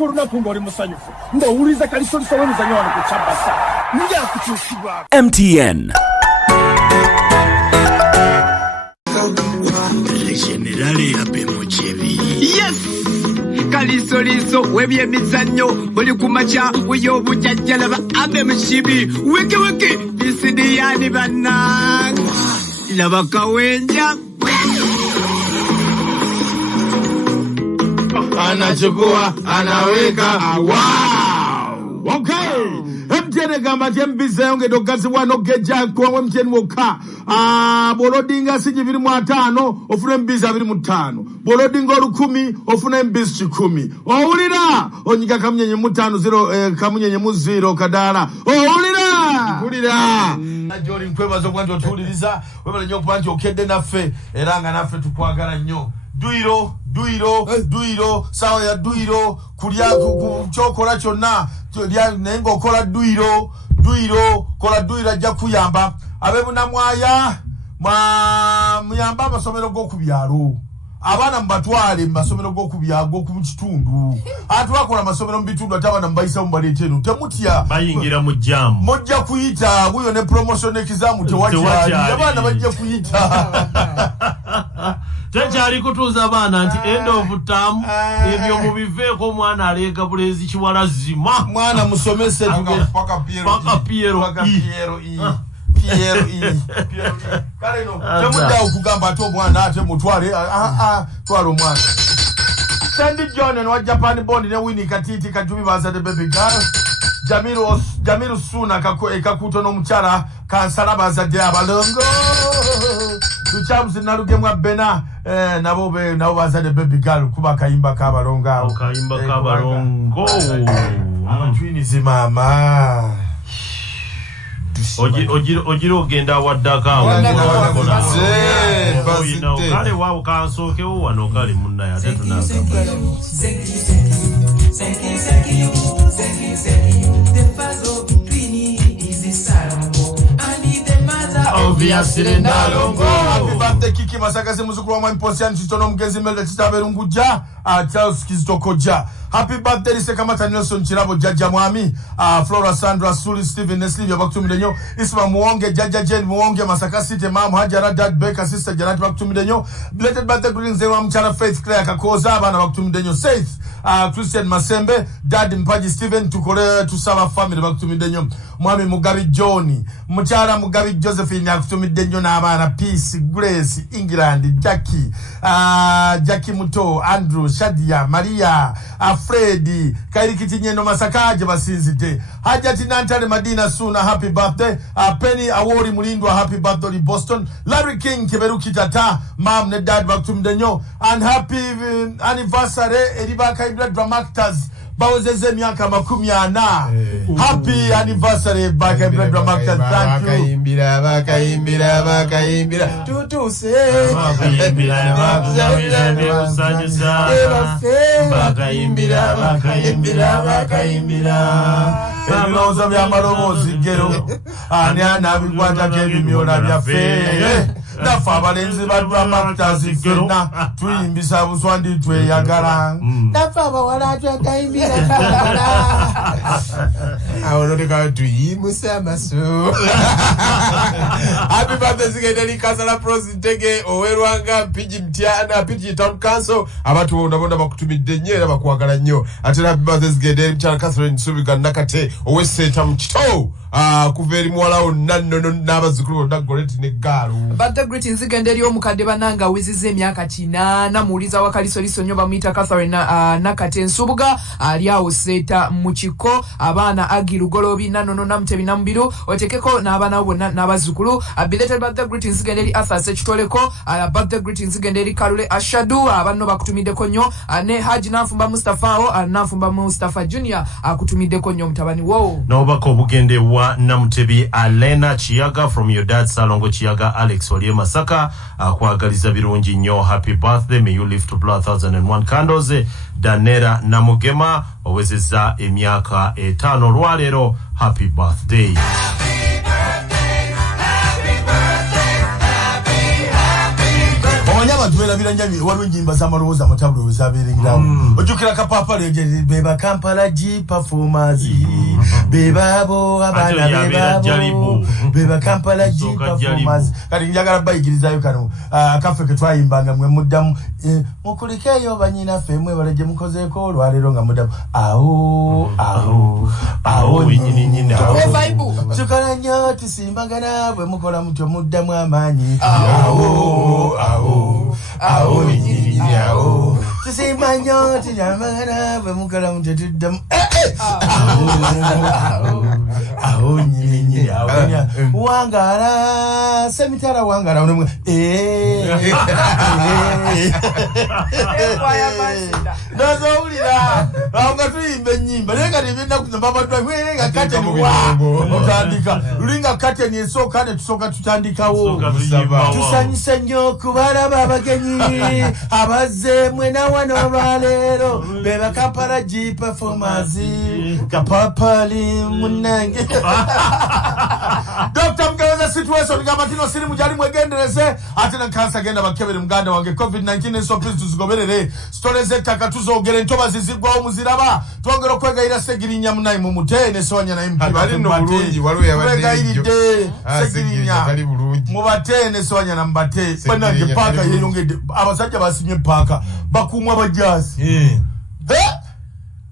ku lunaku ng'oli musanyufu ng'owuliriza Kaliisoliiso w'emizannyo wano ku Kyabasa nja kukyusibwa. MTN. Generale abemochevi. Yes! Kaliisoliiso w'ebyemizannyo buli ku makya w'ey'obujjajjalaba abemushibi weke bisidiyani bannange laba kawenja Anachukua anaweka. Wow! Okay! MTN gamba tembize yonge dogazi wano geja kwa MTN woka. Bolodinga siji 25 ofune mbizi 25. Bolodinga 10 ofune mbizi 10. Owulira onyiga kamunyenye mu 5 kamunyenye mu 0 kadala. Owulira Najoli nkwebazo kwanti otuliriza webale nyo kwanti okedde naffe era nga naffe tukwagala nnyo. Duiro sawa ya duiro kulya kuchokola kyonna nengo kola duiro kola duiro ajja kuyamba abebuna mwaya muyamba amasomero g'okubyalo abana mbatwale masomero g'okubyago ku kitundu atwakola masomero mu bitundu atabana mbayisa mu balete eno temutya bayingira mu jam mujja kuyita guyo ne promotion ekizamu tewakyali abana bajja kuyita Tachari kutuza bana nti end of term ebyo mubiveeko mwana alega bulezi kiwala zima mwana musomese tuge paka Piero kale no temuda okugamba ate omwana ate mutwale twalo mwana Sandy John and wa Japan Bond ne Winnie Katiti Katubi baza de baby girl Jamiru Suna kakuto no mchara kansala baza de abalongo Tuchamuzi nalugemwa bena nabo baza de baby girl kuba kayimba kabalonga abantwini zimama Ojiro ogenda waddaka kale waawo kansookewo wano kale munnaye ate tunagamba obviously nalongo happy birthday Kiki Masakase muzukulu wa Mwimposian Chitono Mgenzi Melda Chitaberunguja Charles Kizitokoja happy birthday Lisekamata Nelson Chirabo Jaja Mwami Flora Sandra Suli Steven Nesli Bakutumidenyo Isma Muonge Jaja Jane Muonge Masakasi Temamu Hajara Dad Baker Sister Janet Bakutumidenyo belated birthday greetings Ewa Mchana Faith Claire Kakoza Abana Bakutumidenyo Saith Christian Masembe Dad Mpaji Steven Tukore Tusaba Family Bakutumidenyo Mwami Mugabi Johnny Mchara Mugabi Josephine Bakutumidenyo na Abana Peace Grace England Jackie Muto Andrew Shadia Maria Freddy Kairikiti Nyendo Masakaje basinzite Hajati Nantale Madina Suna happy birthday Penny Awori Mulindwa happy birthday Boston Larry King Kiberuki Tata Mom ne Dad Bakutumidenyo and happy anniversary Eribaka Ibra Dramactors Bawezeze miaka 40 happy anniversary Baka Ibra Dramactors thank you bakayimbira tutuse bakayimbira Ebilozo by'amalobozi gero ani anabikwata k'ebimyona byaffe nafa abalenzi ba Dramactors fenna tuyimbisa buswandi tweyagala nafa abawala twakayimbira awololeka tuyimusa amaso happy birthday Zigedeli Kasala Prositege Owerwanga Piji Mtiana Piji Town Council abatu bonabona bakutumidde nnyo era bakwagala nnyo ate happy birthday Zigedeli Mchana Catherine Subiga Nakate oweseta mukito kuveri mwalawo nanno n'abazukulu Nagoleti ne Galu birthday greetings Zigedeli omukadde bananga wizize emyaka 8 muuliza wa Kaliisoliiso nnyo bamuyita Catherine Nakate Nsubuga ali awo seta mukiko abaana agirugolobi nanno namutebi namubiru otekeko n'abaana bonna n'abazukulu belated birthday greetings Zigedeli Arthur Sekitoleko birthday greetings Zigedeli Kalule Ashadu abanno bakutumiddeko nnyo ne Haji Nanfumba Mustafa Nanfumba Mustafa Junior akutumiddeko nnyo mutabani wo n'obako obugende wa namutebi Alena Chiyaga from your dad Salongo Chiyaga Alex Olie Masaka akwagaliza birungi nnyo happy birthday may you live to blow 1001 candles Danera Namugema owezeza emyaka 5 lwalero happy birthday abantu berabira njami waliwo ennyimba z'amaloboozi amatabule we zabeerengerawo ojjukira kapapa leegere beba Kampala G performers bebabo abaana bebabo beba Kampala G performers kati njagala bayigirizayo kano akaffe ke twayimbanga mwe muddamu mukulikeeyo banyinaffe mwe balaje mukozeeko olwaleero nga muddamu awo nyini tukala nnyo tusimbagana bwe mukola mutyo muddamu amaanyi awo nyini awo tusimba nnyo tusimbagana bwe mukola mutyo tuddamu awo nyini awo wangala semitala wangala onemwe nazowulira awo nga tuyimba ennyimba naye nga nebyennaku nababadwa nga kateni wa otandika lulinga kateni esooka ne tusooka tutandikawo tusanyuse nnyo kubalaba abagenyi abazze mwena wano olwaleero beba Kampala G performers kapapali munange Dr. Mgeweza situation gamba tino siri mujali mwegendereze ate na kansa genda bakebere muganda wange COVID-19 enso please tuzigoberere stories zettaka tuzogere ntoba zizigwawo muziraba twongera okwegayira segirinya munayi mu mutene sonya na MP bali no bulungi waliwo yabadde segirinya bali bulungi mubatene sonya na mbate banange paka yeyongedde abasajja basimye paka bakumwa bajasi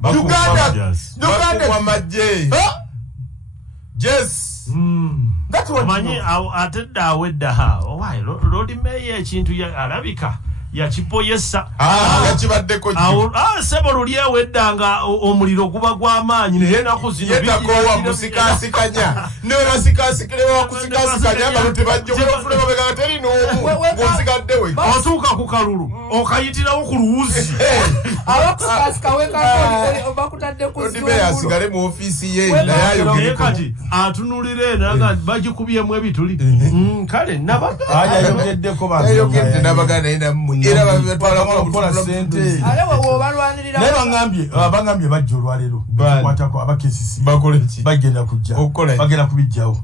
Uganda kwa maje yes manyi atedda awedda ha why lodi meye ekintu alabika yakipoyesa yakibaddeko sebo luli eweddanga omuliro guba gw'amaanyi naye ennaku zino yetakowa musikasikanya neonasikasikirewa kusikasikanya nga lutebajja okufuna babega teri n'omu ng'osigaddewe otuuka ku kalulu okayitirawo ku luwuzi odibe asigale mu ofiisi ye naye ayogedeko kati atunulire naga bagikubyemu ebituli kale ayogedde nabaga naye nammwe era babatwala kukola ssente naye bangambye bajja olwaleero bakwatako abakesisi bakole ki bagenda kujja bagenda kubijjawo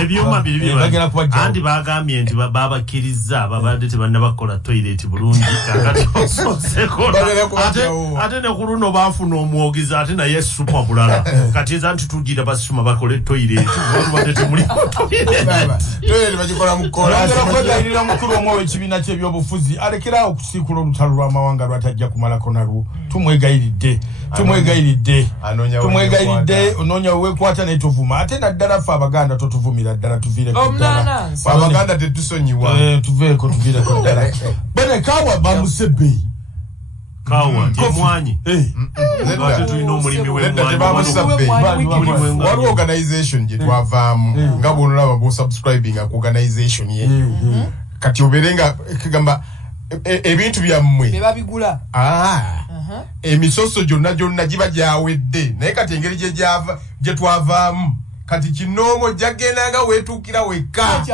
ebyuma biri bagenda kubajjawo anti bagambye nti babakkiriza babadde tebannabakola toilet bulungi kakati ate ne ku luno baafuna omwogizi ate naye supa bulala kati eza nti tugira basuma bakole toilet olubadde temuli toilet bagikola mukola kwegayirira mukulu omwe w'ekibiina ky'ebyobufuzi alekerawo okusiikula olutalo lw'amawanga lwatajja kumalako nalwo tumwegayiridde onoonya wewekwata naye tovuma ate naddala ffe abaganda totuvumira ddala tuviireko ddala abaganda tetusonyiwa tuveeko tuviireko ddala bene kaawa bamusebbeeyi kawa mwanyi tulina omulimi waliwo organization gye twavaamu nga bwonolaba bwosubscribing ku organization ye kati obeere nga kigamba ebintu byammwe bebabigula emisoso gyonna giba gyawedde naye kati engeri gye twavaamu kati kinoomo jagendanga weetuukira wekka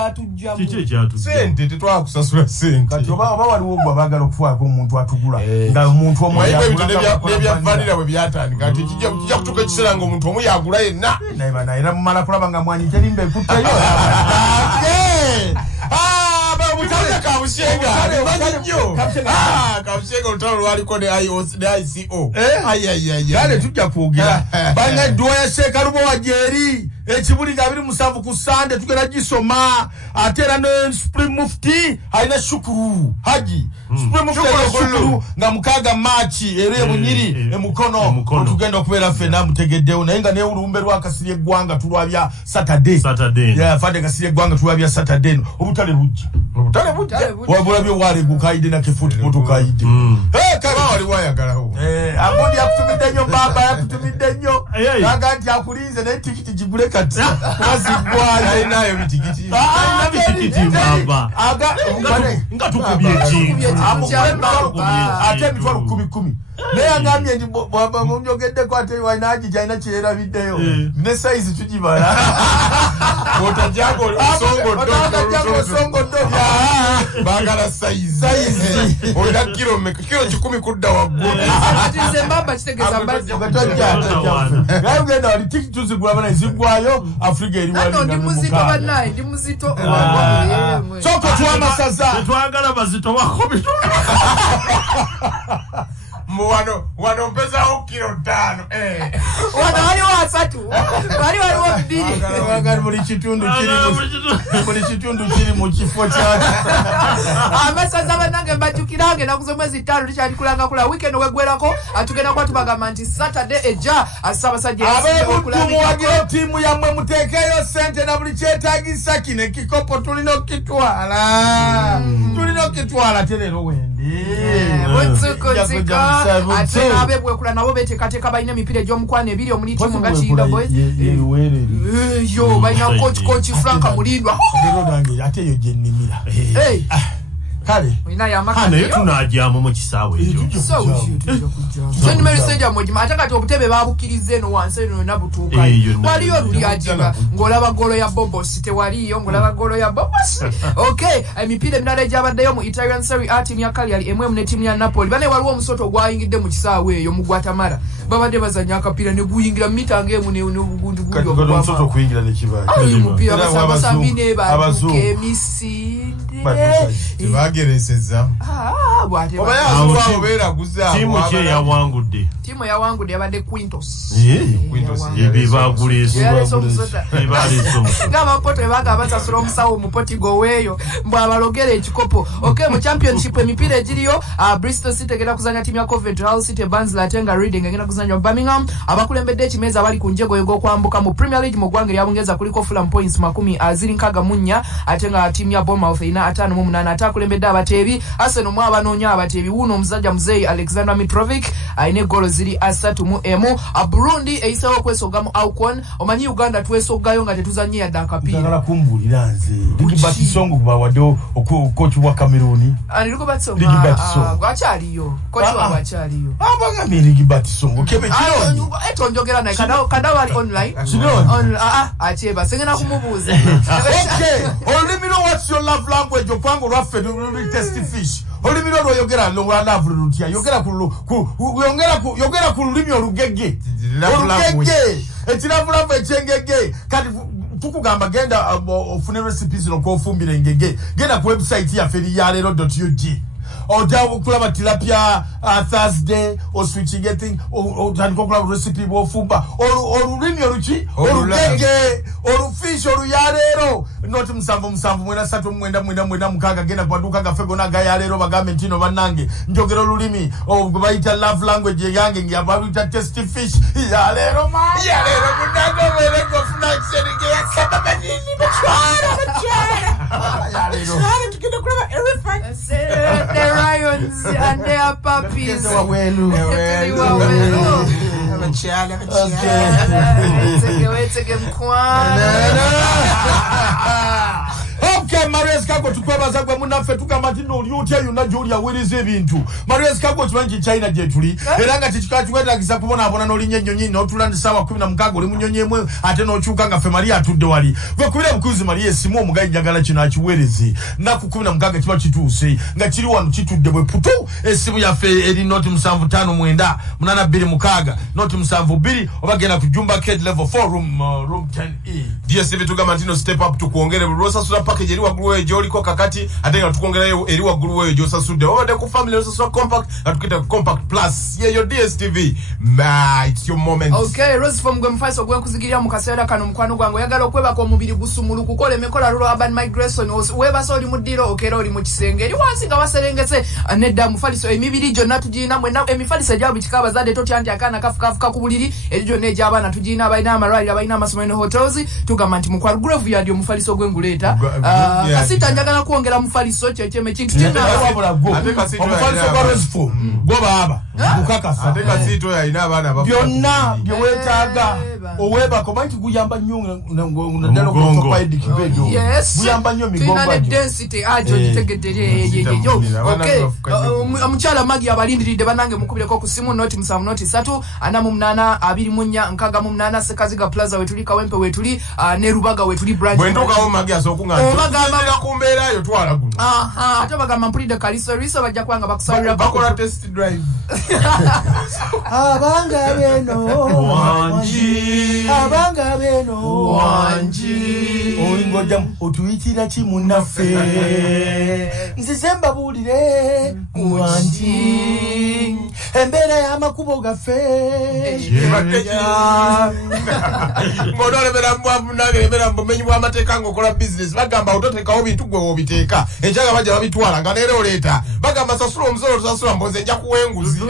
ssente tetwakusasula ssente kati oba waliwo gwe baagala okufaako omuntu atugula nga omuntu omu nebyavanira bwe byatandika kati kijja kutuuka ekiseera nga omuntu omu yagula yenna era mumala kulaba nga mwanyi terimba ekutteyo kabushenga olutalo lwaliko ne ICO kale tujja kwogera banga edduwa ya Sseekalubo wajeeri ekibuli nga 27 ku Sande tugenda gisoma ate era ne Supreme Mufti alina Shukuru Haji Supreme Mufti alina Shukuru nga 6 Maachi era ebunyiri emukono tugenda okubeera ffenna mutegeddewo naye nga neulumbe lwakasiri eggwanga tulwabya Saturday fadde kasiri eggwanga tulwabya Saturday obutale bujja wabulabye waregukaide na kefuti motokaide kaba wali wayagalawo agondi yakutumidde nnyo baba yakutumidde nnyo naga nti akulinze naye tikiti gigule kati bazigwayo nayo bitikiti baba nga tukubye jinja ate emitwalo 10 naye agambye nti munjogeddeko ate wanaagi gyalina kyerabiddeyo ne sayizi tugibala otajago osongoddo baagala sayizi olina kilo 10 kudda waggulu ugenda wali tikiti tuzigula bana ezigwayo afrika eri ndi muzito bannaye ndi muzito soko twamasaza twagala bazito wako bitulu wano mpezaho kilo 5 wano waliwo 3 waliwo 2 buli kitundu kiri mu kifo kyakyo amasaza banange mbajjukirange naku z'omwezi 5 tukyalikulanga kula weekend wegwerako atugenda kuba tubagamba nti Saturday ejja Ssaabasajja abebudumuwagire ttiimu yammwe muteekeyo ssente na buli kyetaagisa kino ekikopo tulina okitwala terero wende ate abebwekula nabo beteekateeka balina emipiira egy'omukwano ebiri omuli ttiimu nga Kiyinda Boys yo balina kochi Franka Mulindwa ate eyo gye nnimira kale naye tunajyamu mu kisaawe ekyo ate kati obutebe babukkiriza eno wansi eno nabutuukayo waliyo olulyajiba ng'olaba golo ya Bobos tewaliyo ng'olaba golo ya Bobos okay emipiira emirala egyabaddeyo mu Italian Serie A tiimu ya Cagliari emwemu ne tiimu ya Napoli bane waliwo omusoto ogwayingidde mu kisaawe eyo mu Guatemala babadde bazanya akapiira ne guyingira mita ng'emu n'obugundugundu omusoto okuyingira ne kibaali omupiira basambasambi ne batuuka emisinde tebagereseza tiimu ki eyawangudde tiimu eyawangudde yabadde Quintos ng'abapoto ebaga basasula omusawo omupoti goweeyo mbwabalogera ekikopo okay mu championship emipiira egiriyo Bristol City egenda kuzanya tiimu ya Coventry, Hull City, Barnsley ate nga Reading egenda kuzanya Birmingham. Abakulembedde ekimeeza abali ku njegoyo gw'okwambuka mu Premier League mu ggwanga lya Bungereza kuliko Fulham points 24 ate nga tiimu ya Bournemouth erina 58 ate akulembedde abateebi Arsenal mu abanoonya abateebi wuno omusajja muzeeyi Alexander Mitrovic alina eggolo ziri 3 Burundi eyiseewo okwesoga mu Alcon omanyi Uganda twesoggayo nga tetuzanye yadde akapiira njagala kumbulira nze Ligibert Songo bawadde kochi wa Cameroon Ligibert Songo akyaliyo kochi wa akyaliyo abagambye Ligibert Songo kebe kino eto njogera naye kada wali online akyeba sengena kumubuuza okay olimiro what's your love language okwango lwaffe test fish olimiro lwoyogera lwa love lutya yogera ku lulimi olugegge ekiravulavvu ekyengegge kati tukugamba genda ofune recipes nokofumbira engege genda ku website yaffe eriyaleero.ug oja kulaba tilapia Thursday or switching getting otandika okulaba recipe bwofumba olulimi oluki olugege olufish oluyaleero noti 7 genda kwaduka gaffe gona gayaleero bagambe ntino bannange njogera olulimi bayita love language yange ngyabaluita test fish yaleero kundago bereko funaksenige yakababa nini bachwara yaleero tukenda kulaba elephant the lions and their puppies. Okay, Marius Kako tukwebaza gwe munaffe tugamba nti no lyotya yonna gy'oli aweereza ebintu. Marius Kako kimanyi China gye tuli era nga kikwetagisa kubonaabona n'olinya ennyonyi n'otula ndi ssaawa 16 oli mu nnyonyi emu ate n'okyuka nga ffe Maria atudde wali. Gwe kubira bukuzi Maria esimu omugayi njagala kino akiweereze. Nnaku 16 kiba kituuse nga kiri wano kitudde bwe putu esimu yaffe eri noti 759 826 noti 72 oba genda ku Jumba Ked level 4 room 10E. DSTV tugamba ntino step up tukuongere bulosasula package eri waggulu ejo oliko kakati ate nga tukongerayo eri waggulu ejo osasudde obadde ku family osasula compact atukita compact plus yeyo DSTV it's your moment. Okay, Rose from Gwemfaiso gwenkuzigirira mu kaseera kano mukwano gwange oyagala okwebaka omubiri gusumulu kukola emekola rulo urban migration webasa oli muddiro okera oli mu kisenge eri wansi nga waserengese nedda mufaliso emibiri gyonna tugirina mwena emifaliso egyabo bikika bazadde totya nti akaana kafukafuka ku buliri eri gyonna egy'abaana tugirina abalina amalwaliro abalina amasomero ne hotels tugamba nti mukwano grove yadi omufaliso gwenguleta kasita njagala kwongera mufaliso kyekyo ekintu omufaliso gwa Rose from gwo baaba Mukakasa. Ate kasito ya ina abaana bafu. Byonna bye weetaaga oweba komanti guyamba nnyo ndala okutopa edikibejo. Guyamba nnyo migongo. Tuyina ne density ajo gitegedde okay. Omukyala Magi abalindiridde banange mukubireko ku simu noti 7 noti 3 8 24 28 Sekaziga Plaza wetuli Kawempe wetuli ne Rubaga wetuli branch. Bwentokawo Magi asookunga nti kumbeera yo twala guno. Ate bagamba mpulidde Kaliisoliiso bajja kwanga bakusalira bakola test drive. Abanga beno wanji abanga beno wanji olingoja otuyitira ki munnaffe nzizemba bulire wanji embeera y'amakubo gaffe ng'onoolebera mbwavunagelebera mbumenyi bw'amateeka ng'okola bizinesi bagamba ototekawo bintu gwe woobiteeka enkyaga bajja babitwala nga neera oleeta bagamba sasula omusolo tusasula mboze nja kuwa enguzi.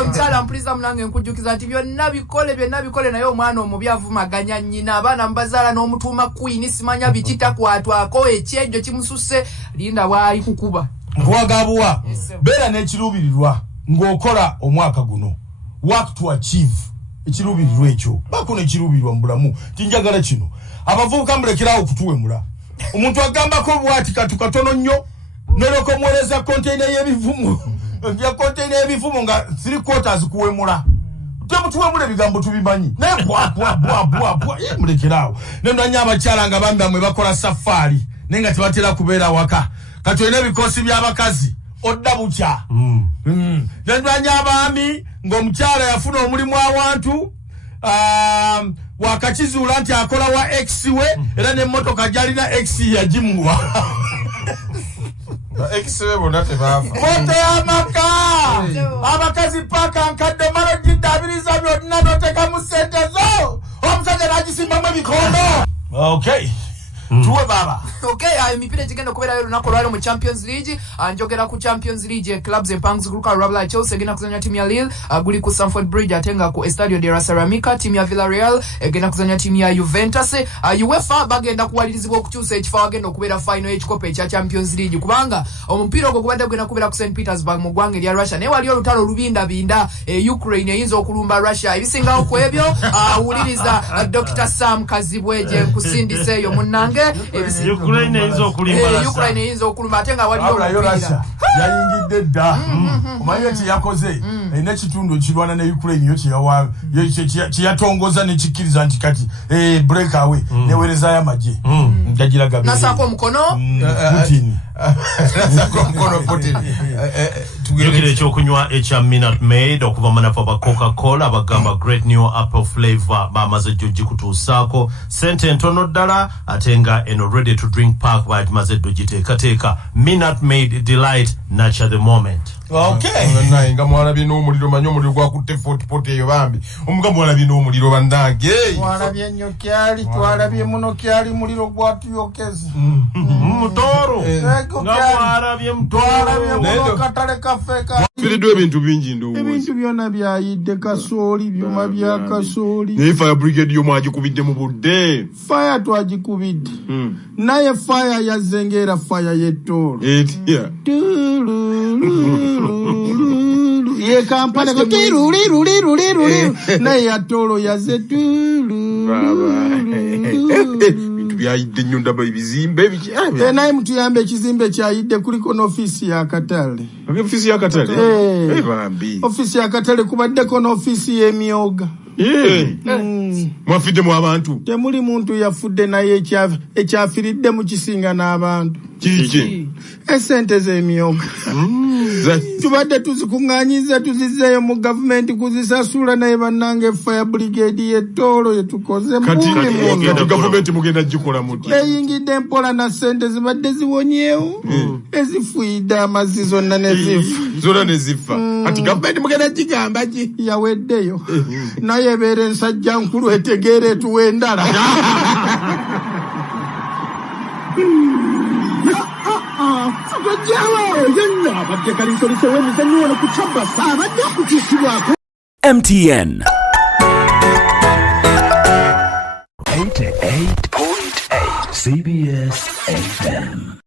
Omukyala mpuliza munange nkujjukiza nti byonna bikole naye omwana omubi avumaganya nnyina abaana mbazaala n'omutuuma Queen simanya bikitakwatwako ekyejo kimususse linda bw'ali kukuba nkwagabuwa beera n'ekiruubirirwa ng'okola omwaka guno work to achieve ekiruubirirwa ekyo bakuno ekiruubirirwa mu bulamu tinjagala kino abavubuka mulekerawo okutuwemula omuntu agambako bwati katono nnyo noloko mweleza container y'ebivumu ya container y'ebivumu nga 3 quarters kuwemula temutuwemula ebigambo tubimanyi naye bwa mulekerawo nendanya abakyala nga bambi bamwe bakola safari naye nga tebatera kubeera waka kati olina ebikoosi by'abakazi odda bukya nendanya abaami ng'omukyala yafuna omulimu awantu wakakizuula nti akola wa X we era n'emmotoka gyalina X yagimuwa kote y'amaka abakazi paka nkadde malo giddaabiriza byonna n'otekamu ssente zo omusajja n'agisimbamu ebikondo. Okay. Tuwe baba. Okay, emipira gigenda okubeerayo olunaku olwaleero mu Champions League. Njogera ku Champions League clubs empangu ziguluka Rabla Chelsea egenda kuzanya timu ya Lille guli ku Stamford Bridge atenga ku Estadio de la Ceramica. Timu ya Villarreal egenda kuzanya timu ya Juventus. UEFA bagenda kuwalirizibwa okukyusa ekifo agenda okubeera final y'ekikopo ekya Champions League kubanga omupiira ogwo gubadde gugenda kubeera ku St Petersburg mu ggwanga erya Russia naye wali olutalo olubindabinda Ukraine eyinza okulumba Russia ebisingawo ku ebyo wuliriza Dr. Sam Kazibweje nkusindise eyo munnange Ukraine eyinza okulumba ate nga waliyo omupiira yayingidde dda omanyi kyeyakoze erina ekitundu ekirwana ne Ukraine yo kyeyatongoza nekikkiriza nti kati break away neweerezayo amagye njagiraga nasako omukono Putin nasako omukono Putin Yogire ekyokunywa ekya Minute Maid okuva manafa ba Coca-Cola bagamba great new apple flavor bamaze jjo kutuusaako ssente ntono ddala ate nga eno ready to drink pack bamaze ddo giteekateeka Minute Maid delight nurture the moment. Okay. Naye nga mwalabye n'omuliro manyi omuliro gwakutte 40 eyo bambi omuga mwalabye n'omuliro bannange twalabye nnyo kyali twalabye muno kyali muliro gwatuyokeza mutoro mwalabye muno katale kafeka firidwa ebintu bingi ndowooza ebintu byonna byayidde kasooli byuma bya kasooli naye Fire Brigade yo mwagikubidde mu budde fire twagikubidde naye fire yazzengeera fire y'ettoolo etya ye kampala ko tiruliruliruliruli naye yatolo yaze bintu byayidde nnyo ndaba ebizimbe ebiki naye mutuyambe ekizimbe kyayidde kuliko n'ofiisi y'akatale ofiisi y'akatale bambi ofiisi y'akatale kubaddeko n'ofiisi y'emyoga mwafiddemu abantu temuli muntu yafudde naye ekyafiridde mu kisinga n'abantu kiki esente z'emyoga tubadde tuzikuŋŋaanyiza tuzizzeeyo mu gavumenti kuzisasula naye bannange Fire Brigade y'ettoolo yetukoze kati gavumenti mugenda gikola muti eyingidde mpola na ssente zibadde ziwonyeewo ezifuyidde amazzi zonna nezifa ati gavumenti mugenda gigamba ki yaweddeyo naye ebeera ensajja nkulu etegeera etuwa endala MTN 88.8 CBS FM